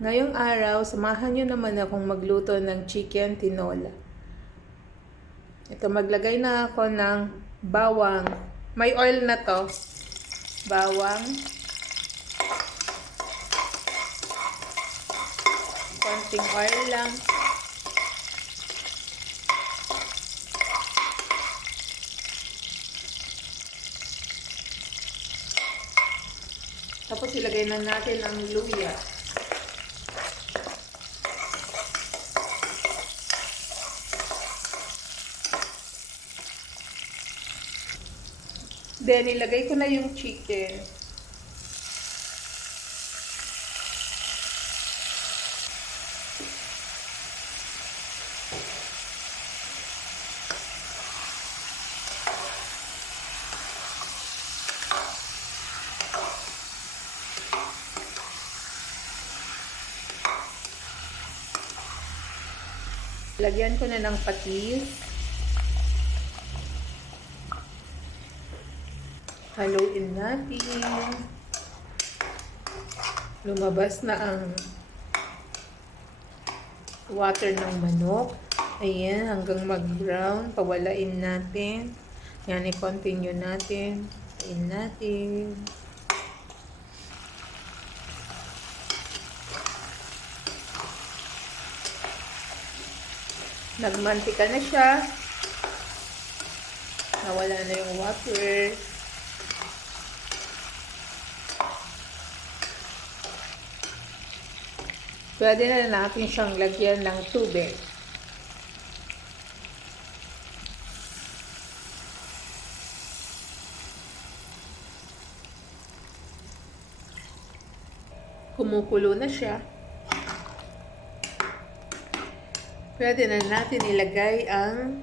Ngayong araw, samahan nyo naman akong magluto ng chicken tinola. Ito, maglagay na ako ng bawang. May oil na to. Bawang. Konting oil lang. Tapos ilagay na natin ang luya. Then, ilagay ko na yung chicken. Lagyan ko na ng patis. Haluin natin. Lumabas na ang water ng manok. Ayan, hanggang mag-brown. Pawalain natin. Yan, i-continue natin. Ayan natin. Nagmantika na siya. Nawala na yung water. Pwede na natin siyang lagyan ng tubig. Kumukulo na siya. Pwede na natin ilagay ang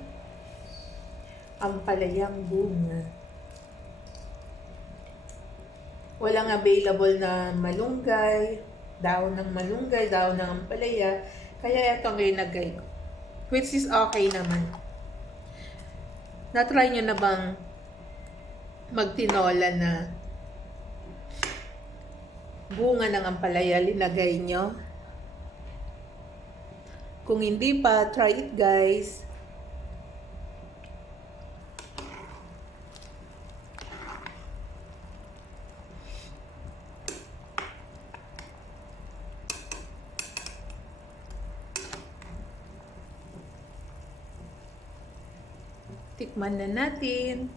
ampalayang bunga. Walang available na malunggay, daon ng malunggay, daon ng ampalaya. Kaya ito ang ilagay ko. Which is okay naman. Na-try nyo na bang magtinola na bunga ng ampalaya linagay nyo? Kung hindi pa, try it guys. Tikman na natin.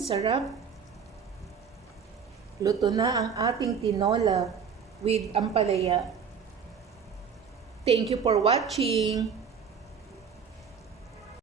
Sarap. Luto na ang ating tinola with ampalaya. Thank you for watching.